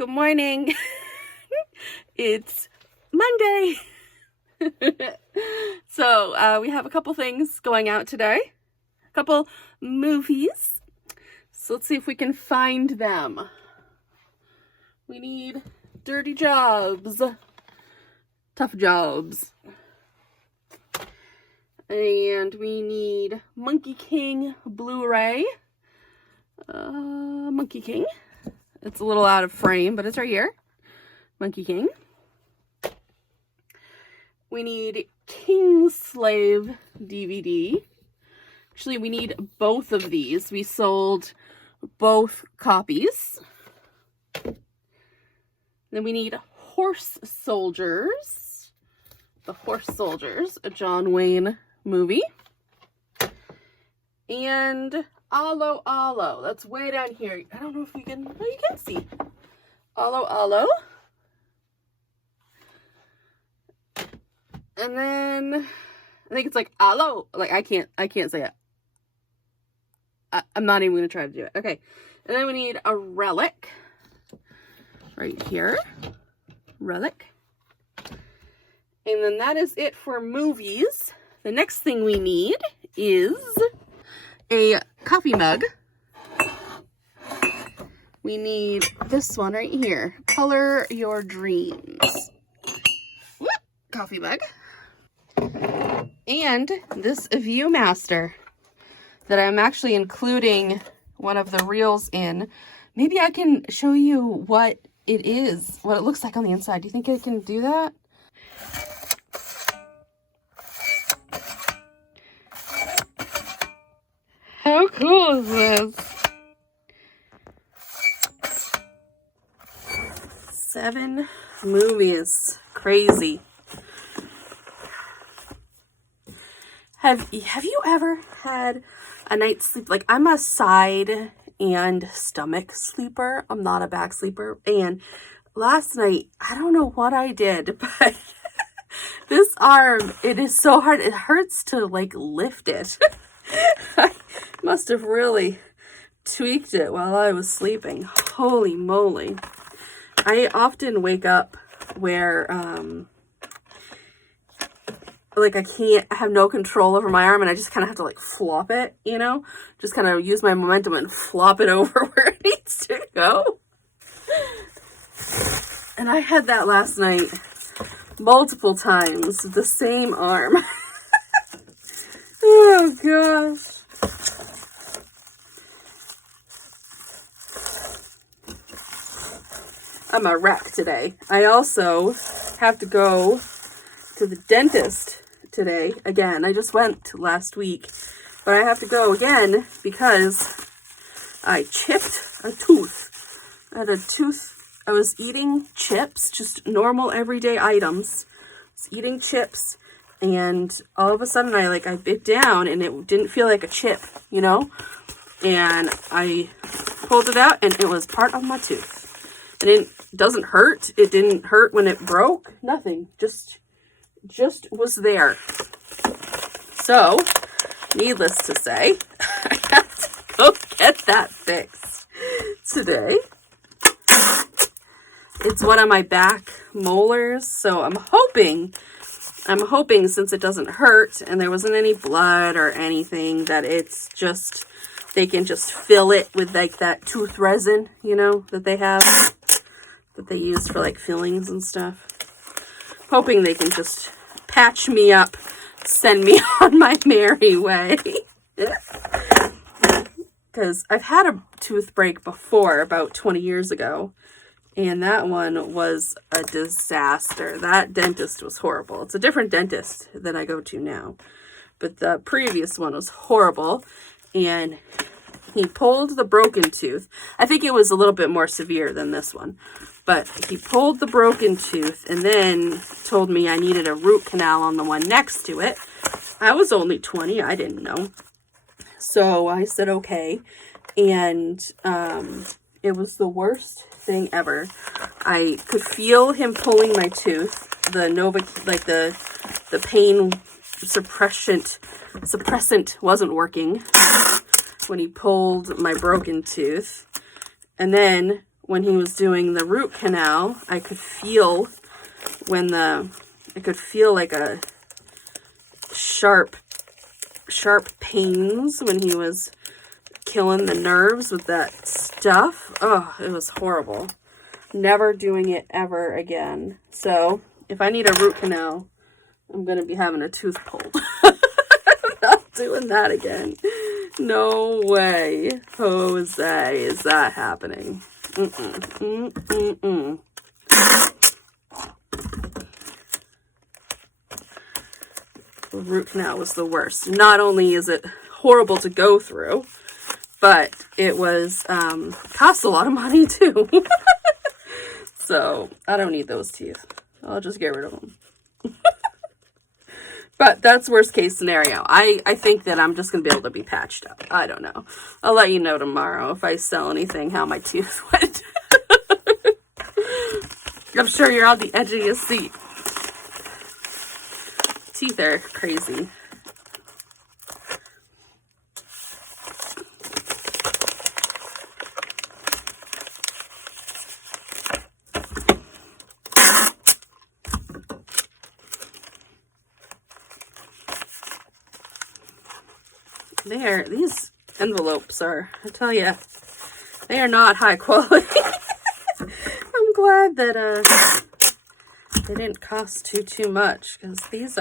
Good morning. It's Monday. So we have a couple things going out today. A couple movies. So let's see if we can find them. We need dirty jobs. Tough jobs. And we need Monkey King Blu-ray. Monkey King. It's a little out of frame, but it's right here. Monkey King. We need Kingslave DVD. Actually, we need both of these. We sold both copies. Then we need Horse Soldiers. The Horse Soldiers, a John Wayne movie. And Alo Alo. That's way down here. I don't know if you can, oh, you can see. Alo Alo. And then I think it's like Alo. Like I can't say it. I'm not even going to try to do it. Okay. And then we need a Relic. Right here. Relic. And then that is it for movies. The next thing we need is a coffee mug. We need this one right here. Color Your Dreams. Whoop, coffee mug. And this Viewmaster that I'm actually including one of the reels in. Maybe I can show you what it is, what it looks like on the inside. Do you think I can do that? How cool is this? 7 movies. Crazy. Have you ever had a night's sleep? Like, I'm a side and stomach sleeper. I'm not a back sleeper. And last night, I don't know what I did, but this arm, it is so hard. It hurts to, like, lift it. I must have really tweaked it while I was sleeping. Holy moly. I often wake up where, like I have no control over my arm and I just kind of have to like flop it, you know? Just kind of use my momentum and flop it over where it needs to go. And I had that last night multiple times, the same arm. Oh gosh. I'm a wreck today. I also have to go to the dentist today again. I just went last week, but I have to go again because I chipped a tooth. I had a tooth. I was eating chips, just normal everyday items. I was eating chips, and all of a sudden I bit down and it didn't feel like a chip, you know? And I pulled it out and it was part of my tooth. And it doesn't hurt. It didn't hurt when it broke. Nothing. Just was there. So, needless to say, I have to go get that fixed today. It's one of my back molars, so I'm hoping since it doesn't hurt and there wasn't any blood or anything, that it's just, they can just fill it with like that tooth resin, you know, that they have, that they use for like fillings and stuff. Hoping they can just patch me up, send me on my merry way. Because I've had a tooth break before, about 20 years ago, and that one was a disaster. That dentist was horrible. It's a different dentist than I go to now, but the previous one was horrible, and he pulled the broken tooth. I think it was a little bit more severe than this one, but he pulled the broken tooth and then told me I needed a root canal on the one next to it. I was only 20. I didn't know. So I said, okay. And it was the worst thing ever. I could feel him pulling my tooth. The pain suppressant wasn't working when he pulled my broken tooth. And then when he was doing the root canal, I could feel I could feel like a sharp pains when he was killing the nerves with that stuff. Oh, it was horrible. Never doing it ever again. So if I need a root canal, I'm going to be having a tooth pulled. I'm not doing that again. No way, Jose, is that happening. The root canal was the worst. Not only is it horrible to go through, but it was cost a lot of money too. So I don't need those teeth. I'll just get rid of them. But that's worst case scenario. I think that I'm just going to be able to be patched up. I don't know. I'll let you know tomorrow if I sell anything how my tooth went. I'm sure you're on the edge of your seat. Teeth are crazy. These envelopes are, I tell you, they are not high quality. I'm glad that they didn't cost too much, because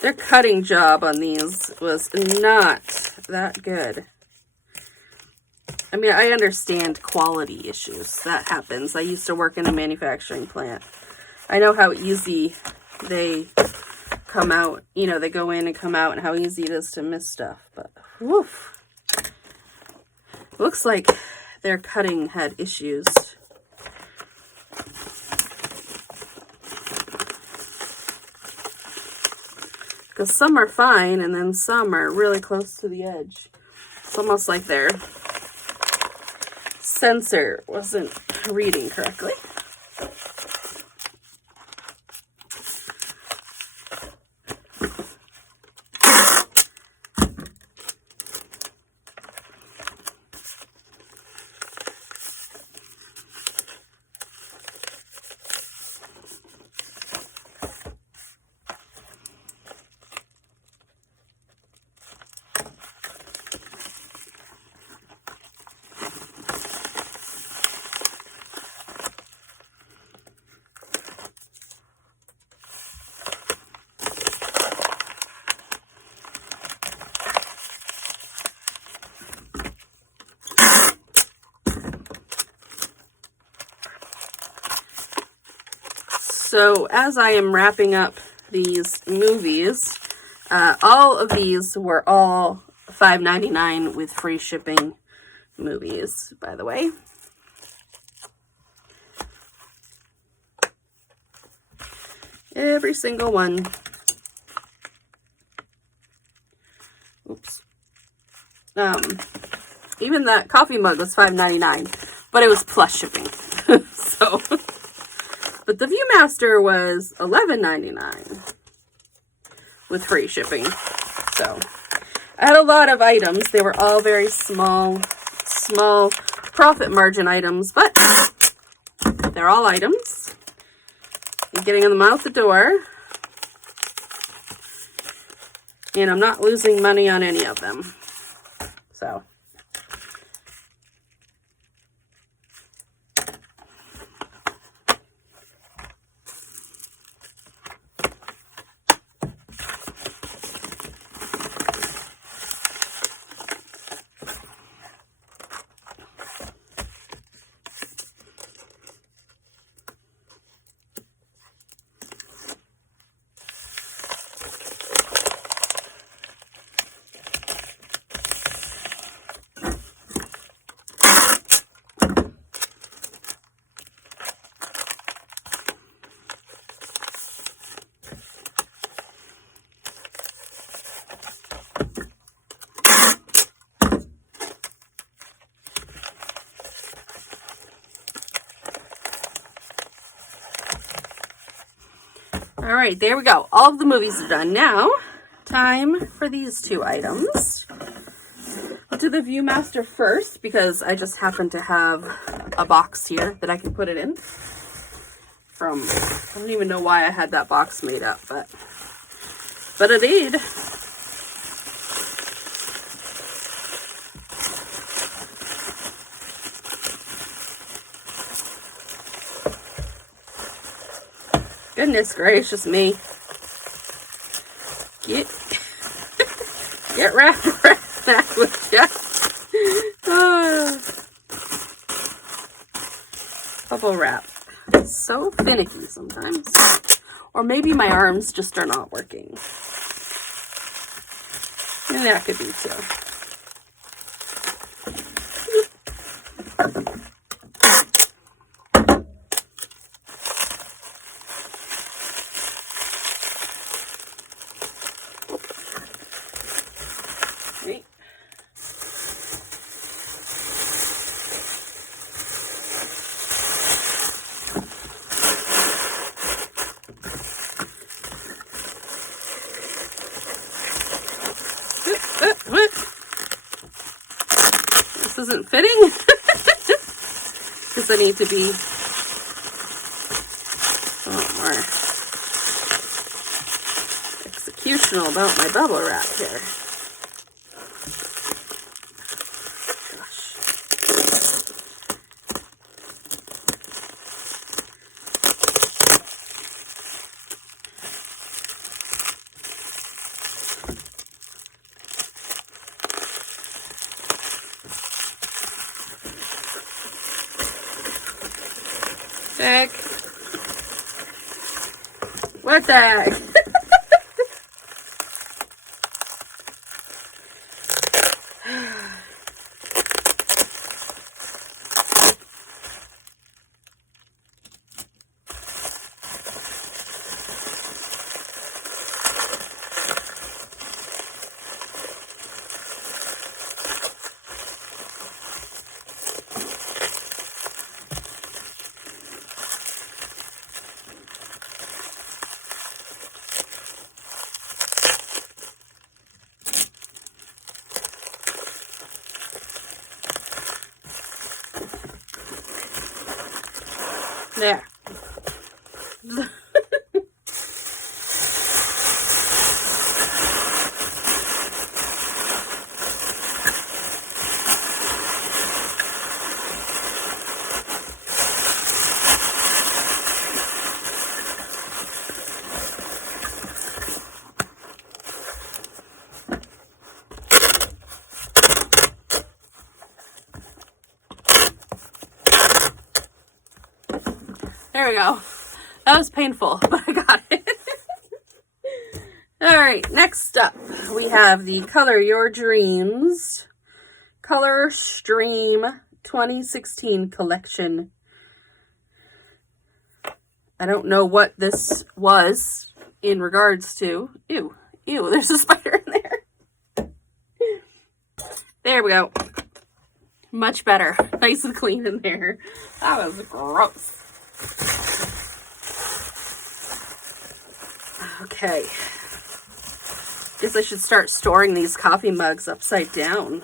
their cutting job on these was not that good. I mean, I understand quality issues. That happens. I used to work in a manufacturing plant. I know how easy they come out, you know, they go in and come out, and how easy it is to miss stuff. But woof, looks like their cutting had issues. Because some are fine, and then some are really close to the edge. It's almost like their sensor wasn't reading correctly. So as I am wrapping up these movies, all of these were all $5.99 with free shipping movies, by the way. Every single one. Oops. Even that coffee mug was $5.99, but it was plus shipping. So... But the Viewmaster was $11.99 with free shipping. So I had a lot of items. They were all very small profit margin items, but they're all items. I'm getting them out the door. And I'm not losing money on any of them. So... All right, there we go. All of the movies are done. Now, time for these two items. I'll do the Viewmaster first because I just happen to have a box here that I can put it in. I don't even know why I had that box made up, but I did. Goodness gracious me. Get wrapped around that with ya. Bubble wrap. It's so finicky sometimes. Or maybe my arms just are not working. And that could be too. This isn't fitting because I need to be a little more executional about my bubble wrap here. Heck? What the heck? There. There we go. That was painful, but I got it. All right, next up, we have the Color Your Dreams Color Stream 2016 collection. I don't know what this was in regards to. Ew, there's a spider in there. There we go. Much better. Nice and clean in there. That was gross. Okay. Guess I should start storing these coffee mugs upside down.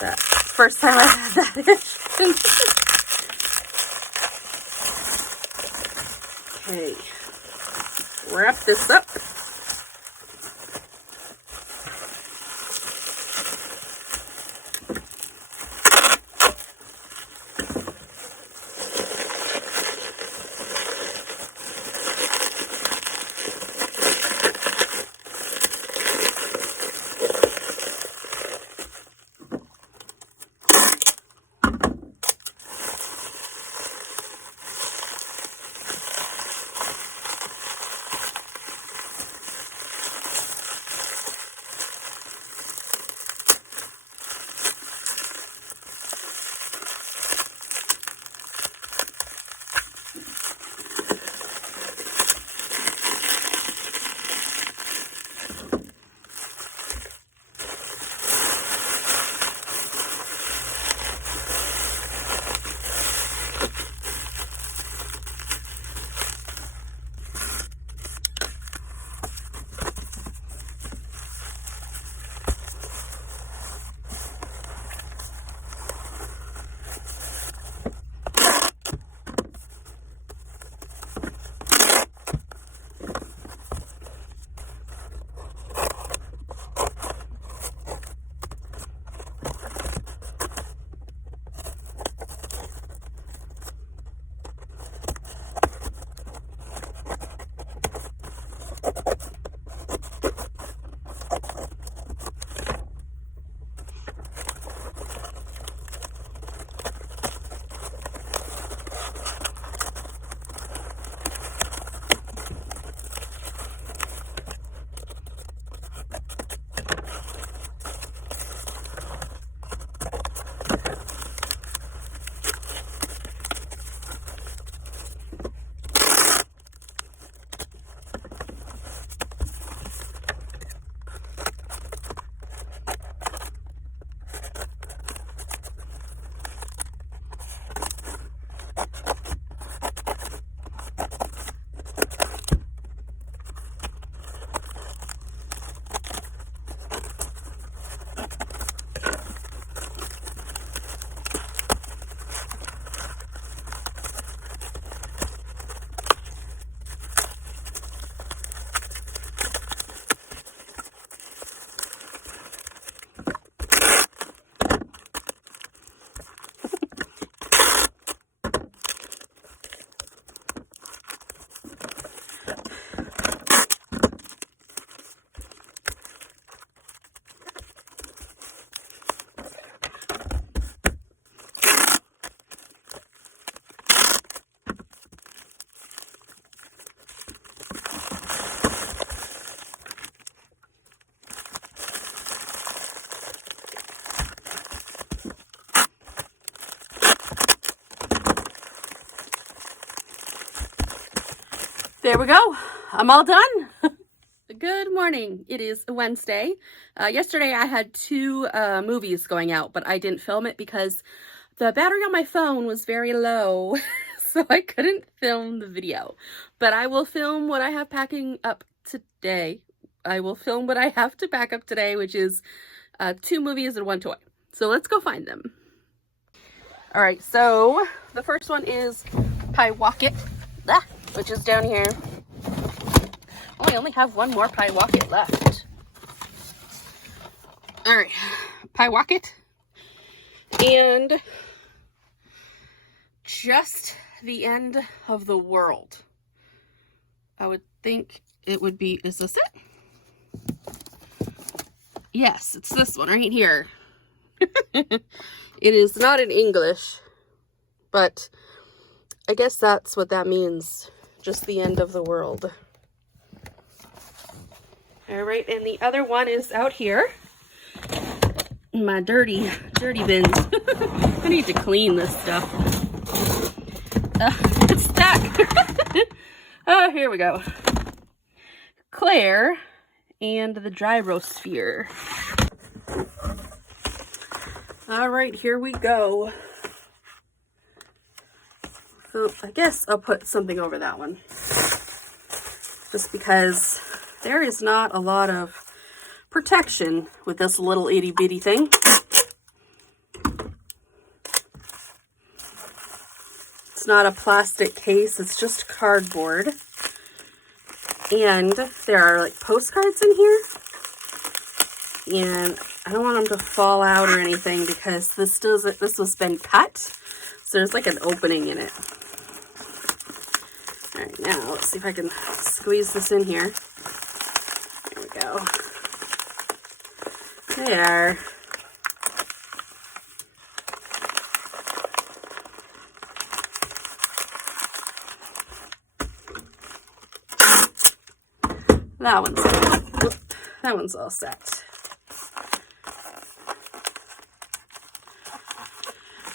That's the first time I've had that itch. Okay. Wrap this up. There we go. I'm all done. Good morning. It is Wednesday. Yesterday I had 2 movies going out, but I didn't film it because the battery on my phone was very low, so I couldn't film the video. But I will film what I have packing up today. I will film what I have to pack up today, which is 2 movies and 1 toy. So let's go find them. All right, so the first one is Pyewacket, which is down here. Oh, I only have 1 more Pyewacket left. All right, Pyewacket. And just the end of the world. I would think it would be, is this it? Yes, it's this one right here. It is not in English, but I guess that's what that means. Just the end of the world. All right, and the other one is out here. My dirty bins. I need to clean this stuff. It's stuck. Oh, here we go. Claire and the Gyrosphere. All right, here we go. So I guess I'll put something over that one. Just because there is not a lot of protection with this little itty bitty thing. It's not a plastic case, it's just cardboard. And there are like postcards in here. And I don't want them to fall out or anything because this has been cut. So there's like an opening in it. All right, now let's see if I can squeeze this in here. There we go. There. That one's all set.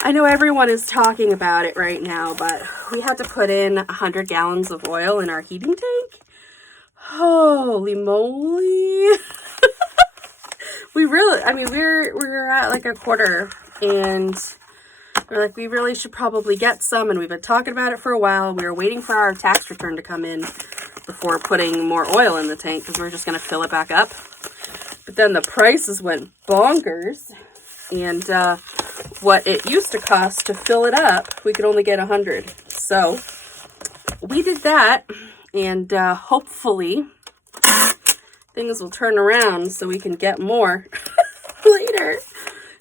I know everyone is talking about it right now, but we had to put in 100 gallons of oil in our heating tank. Holy moly. We're at like a quarter, and we're like, we really should probably get some, and we've been talking about it for a while. We were waiting for our tax return to come in before putting more oil in the tank because we're just going to fill it back up. But then the prices went bonkers, and what it used to cost to fill it up, we could only get 100. So we did that, and hopefully things will turn around so we can get more later,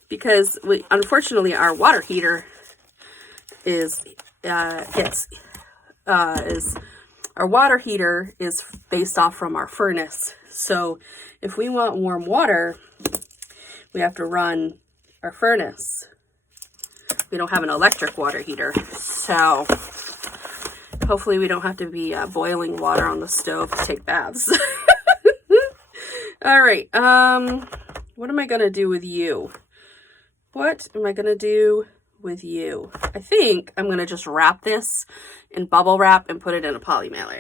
because unfortunately our water heater is our water heater is based off from our furnace. So if we want warm water, we have to run our furnace. We don't have an electric water heater, so hopefully we don't have to be boiling water on the stove to take baths. All right, what am I gonna do with you? What am I gonna do with you? I think I'm gonna just wrap this in bubble wrap and put it in a poly mailer,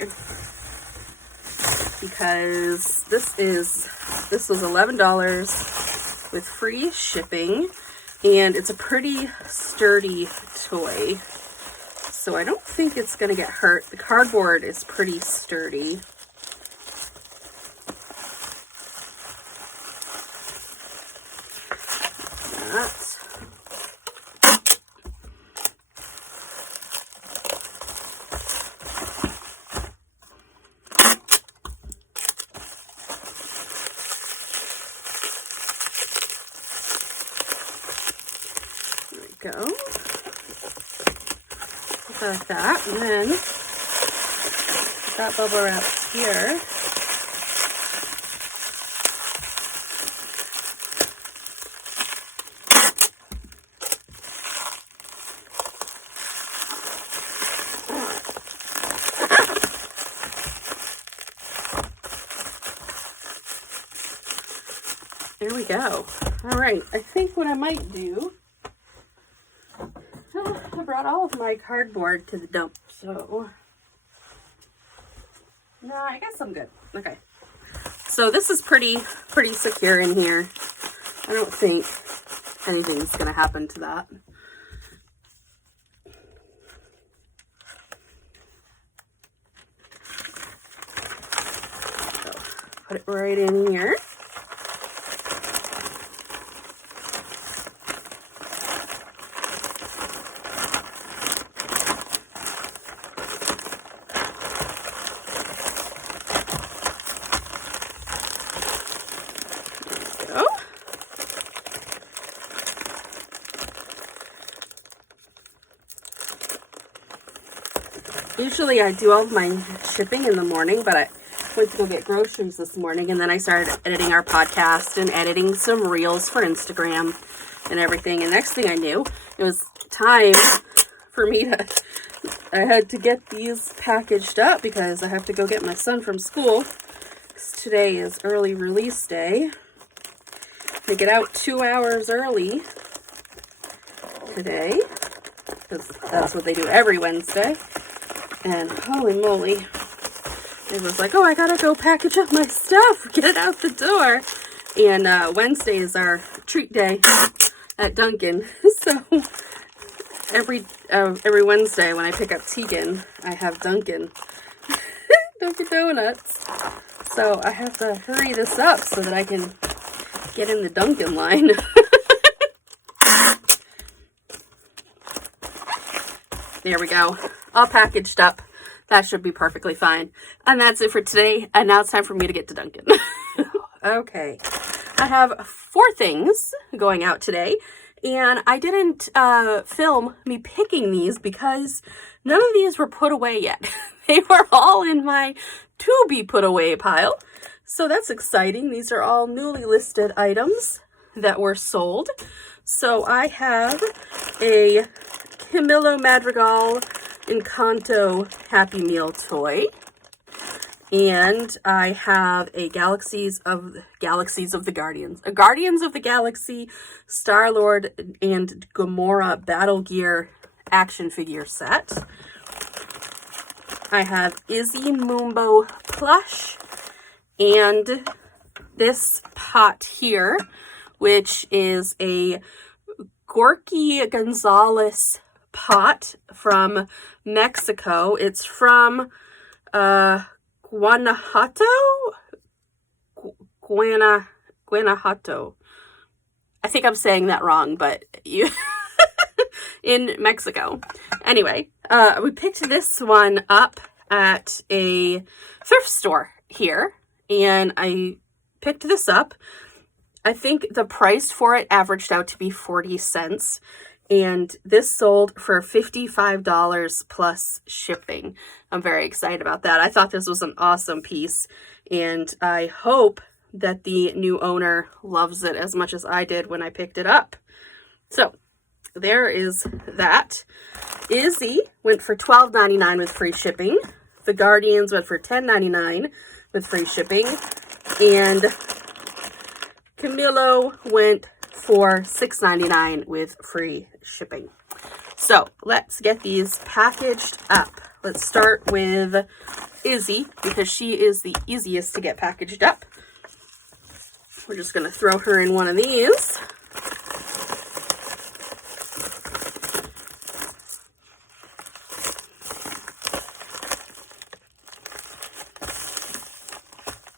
because this was $11 with free shipping, and it's a pretty sturdy toy, so I don't think it's gonna get hurt. The cardboard is pretty sturdy. Go like that, and then put that bubble wrap here. There we go. All right, I think what I might do, I brought all of my cardboard to the dump, so No, I guess I'm good. Okay. So this is pretty secure in here. I don't think anything's going to happen to that. So put it right in here. Usually I do all of my shipping in the morning, but I went to go get groceries this morning, and then I started editing our podcast and editing some reels for Instagram and everything. And next thing I knew, it was time for me to, I had to get these packaged up because I have to go get my son from school. Today is early release day. They get out 2 hours early today, because that's what they do every Wednesday. And holy moly, it was like, oh, I gotta go package up my stuff, get it out the door. And Wednesday is our treat day at Dunkin'. So every Wednesday when I pick up Teagan, I have Dunkin' Donuts. So I have to hurry this up so that I can get in the Dunkin' line. There we go. All packaged up. That should be perfectly fine. And that's it for today. And now it's time for me to get to Dunkin'. Okay. I have 4 things going out today. And I didn't film me picking these because none of these were put away yet. They were all in my to be put away pile. So that's exciting. These are all newly listed items that were sold. So I have a Camilo Madrigal Encanto Happy Meal toy, and I have a Guardians of the Galaxy Star-Lord and Gamora Battle Gear action figure set. I have Izzy Mumbo plush, and this pot here, which is a Gorky Gonzalez pot from Mexico. It's from Guanajuato. I think I'm saying that wrong, but you in Mexico. Anyway, we picked this one up at a thrift store here, and I picked this up. I think the price for it averaged out to be 40 cents. And this sold for $55 plus shipping. I'm very excited about that. I thought this was an awesome piece, and I hope that the new owner loves it as much as I did when I picked it up. So there is that. Izzy went for $12.99 with free shipping. The Guardians went for $10.99 with free shipping. And Camilo went for $6.99 with free shipping. So let's get these packaged up. Let's start with Izzy because she is the easiest to get packaged up. We're just going to throw her in one of these.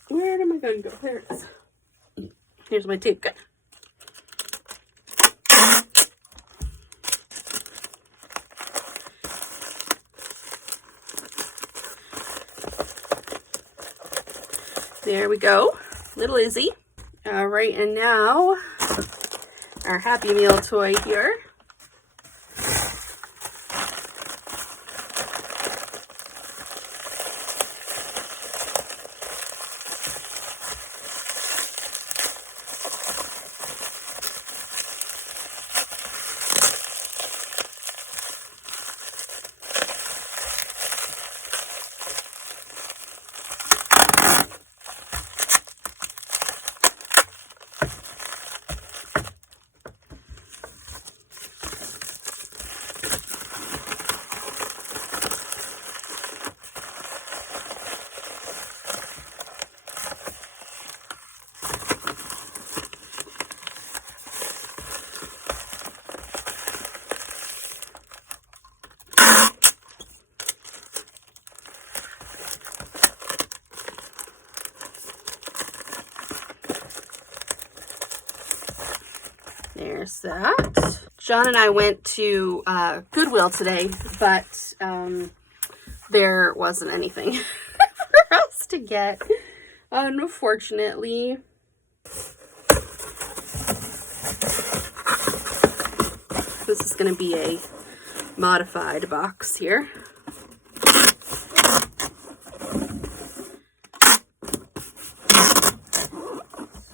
Where am I going to go? There it is. Here's my tape gun. There we go, little Izzy. All right, and now our Happy Meal toy here. there's that. John and I went to Goodwill today, but there wasn't anything for us to get, unfortunately. This is going to be a modified box here.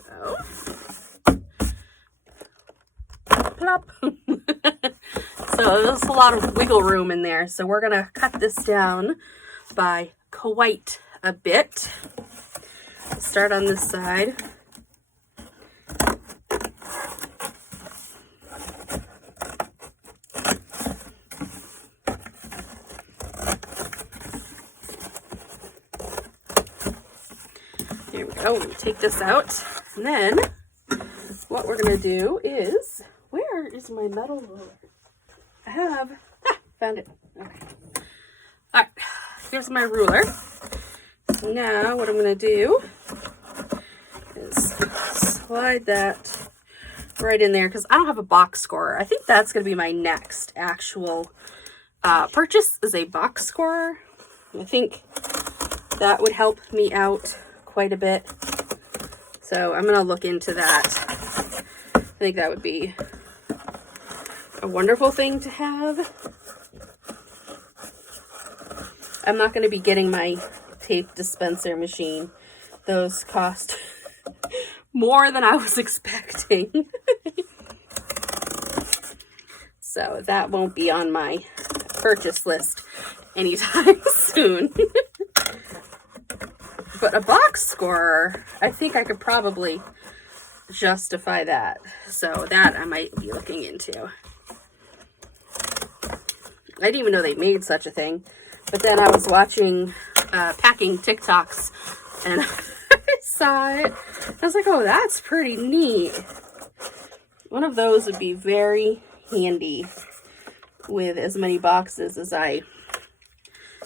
So, plop. So there's a lot of wiggle room in there. So we're going to cut this down by quite a bit. Start on this side. Here we go. We take this out. And then what we're going to do is, where is my metal ruler? I have, found it. Okay. All right, here's my ruler. Now what I'm going to do is slide that right in there because I don't have a box scorer. I think that's going to be my next actual purchase, is a box scorer. I think that would help me out quite a bit. So I'm going to look into that. I think that would be a wonderful thing to have. I'm not going to be getting my tape dispenser machine. Those cost more than I was expecting. So that won't be on my purchase list anytime soon. But a box scorer, I think I could probably justify that. So that I might be looking into. I didn't even know they made such a thing. But then I was watching packing TikToks and I saw it. I was like, oh, that's pretty neat. One of those would be very handy with as many boxes as I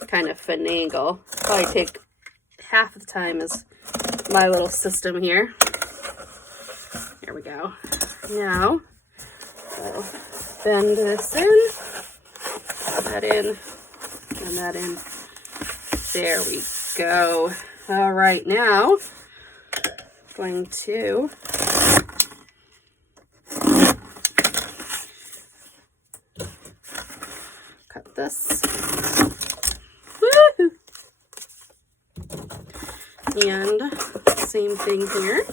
kind of finagle. Probably take half the time as my little system here. There we go. Now, I'll bend this in, that in, and that in. There we go. All right, now I'm going to cut this. Woo! And same thing here.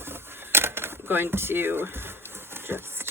I'm going to just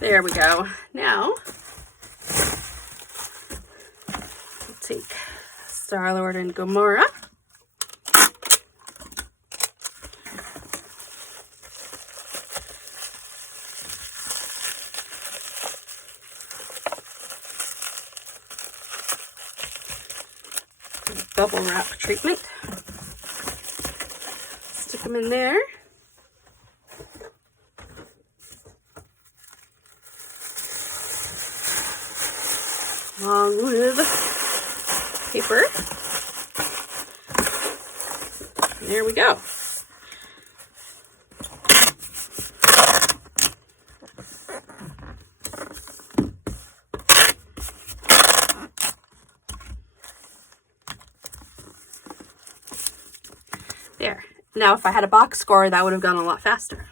there we go. Now, we'll take Star-Lord and Gamora. Bubble wrap treatment. Stick them in there. Along with paper. There we go. There. Now, if I had a box score, that would have gone a lot faster.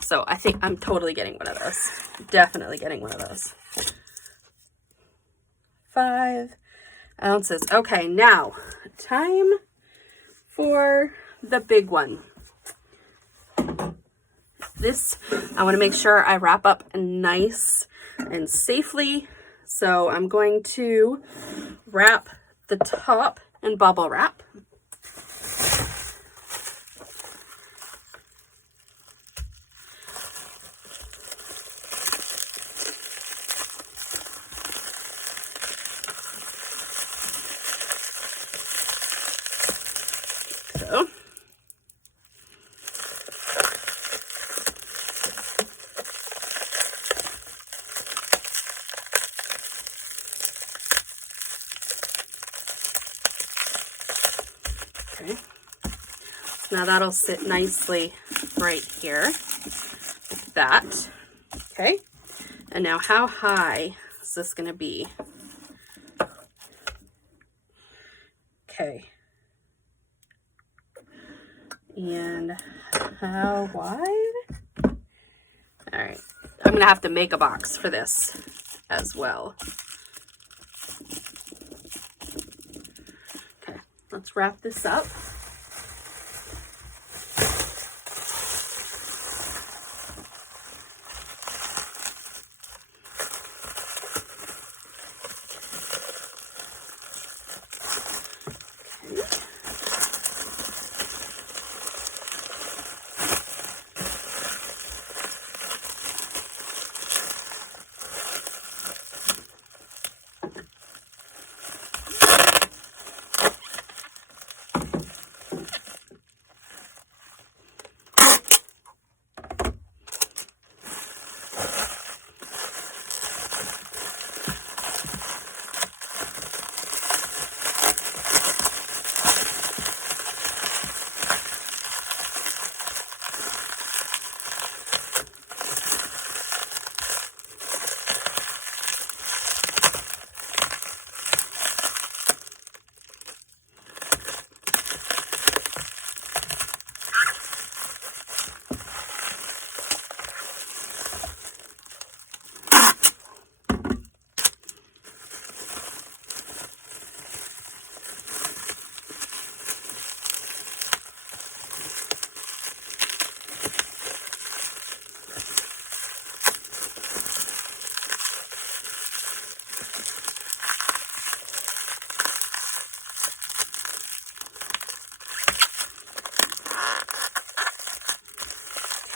So I think I'm totally getting one of those. Definitely getting one of those. 5 ounces. Okay, now time for the big one. This, I want to make sure I wrap up nice and safely. So I'm going to wrap the top in bubble wrap. go. Okay. Now that'll sit nicely right here, like that. Okay. And now how high is this going to be? Okay. And how wide? All right. I'm going to have to make a box for this as well. Okay. Let's wrap this up.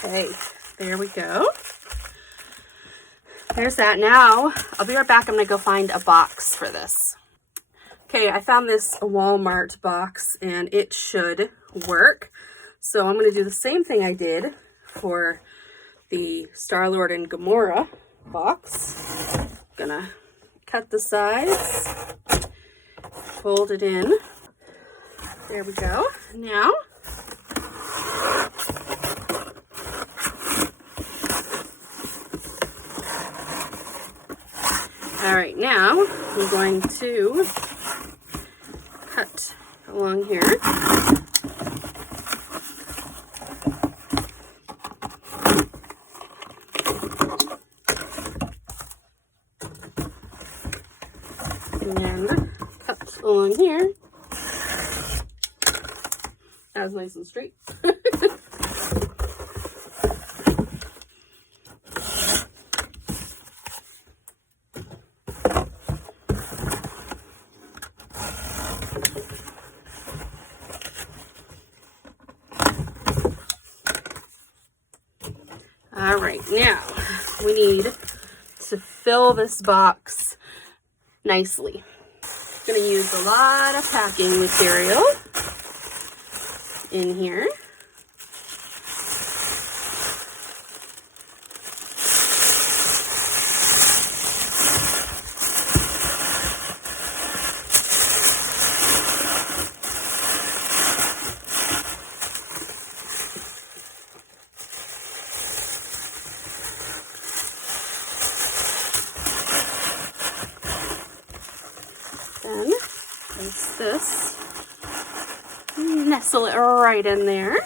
Okay, there we go. There's that. Now, I'll be right back. I'm going to go find a box for this. Okay, I found this Walmart box, and it should work. So I'm going to do the same thing I did for the Star-Lord and Gamora box. Gonna cut the sides, fold it in. There we go. Now, all right, now we're going to cut along here. And cut along here. That was nice and straight. All right, now we need to fill this box nicely. I'm going to use a lot of packing material in here. Then place this, nestle it right in there.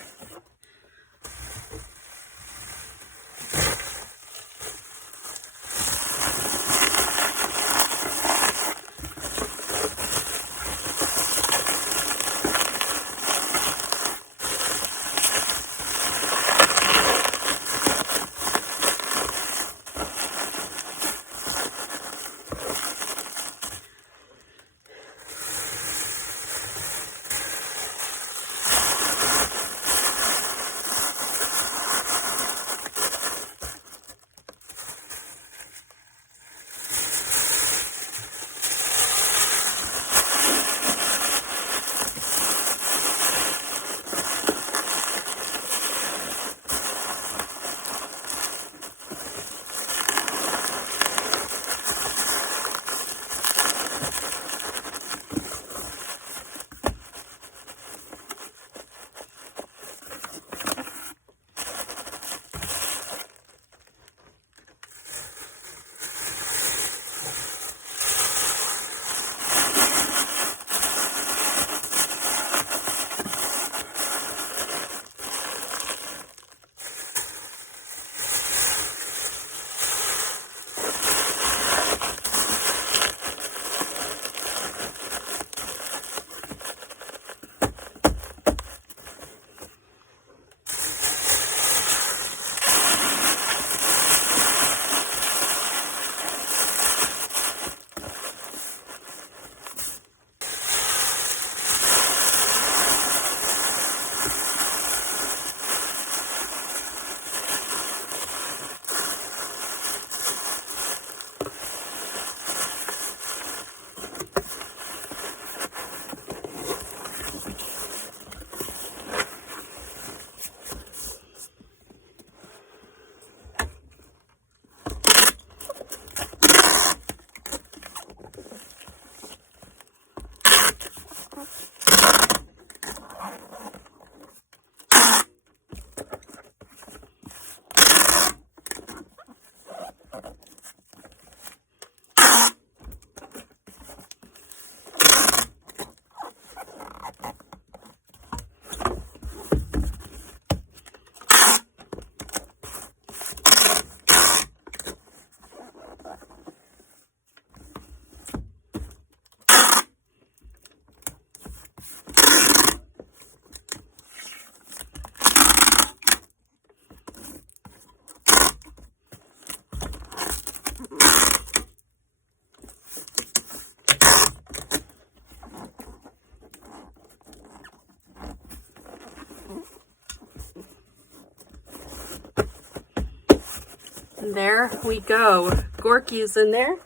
And there we go. Gorky's in there.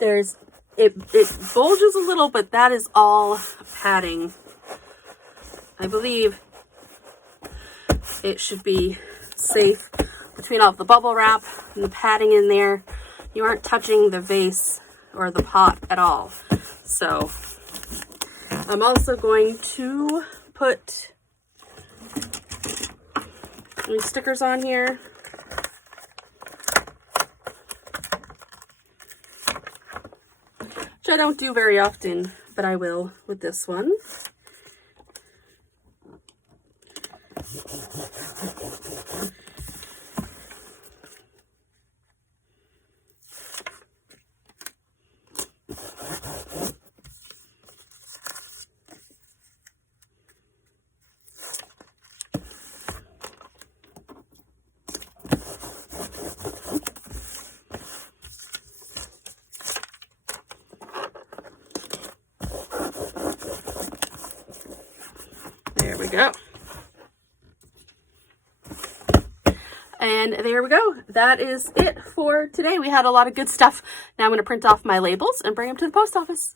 It bulges a little, but that is all padding. I believe it should be safe between all the bubble wrap and the padding in there. You aren't touching the vase or the pot at all. So I'm also going to put these stickers on here. Which I don't do very often, but I will with this one. There we go. And there we go. That is it for today. We had a lot of good stuff. Now I'm going to print off my labels and bring them to the post office.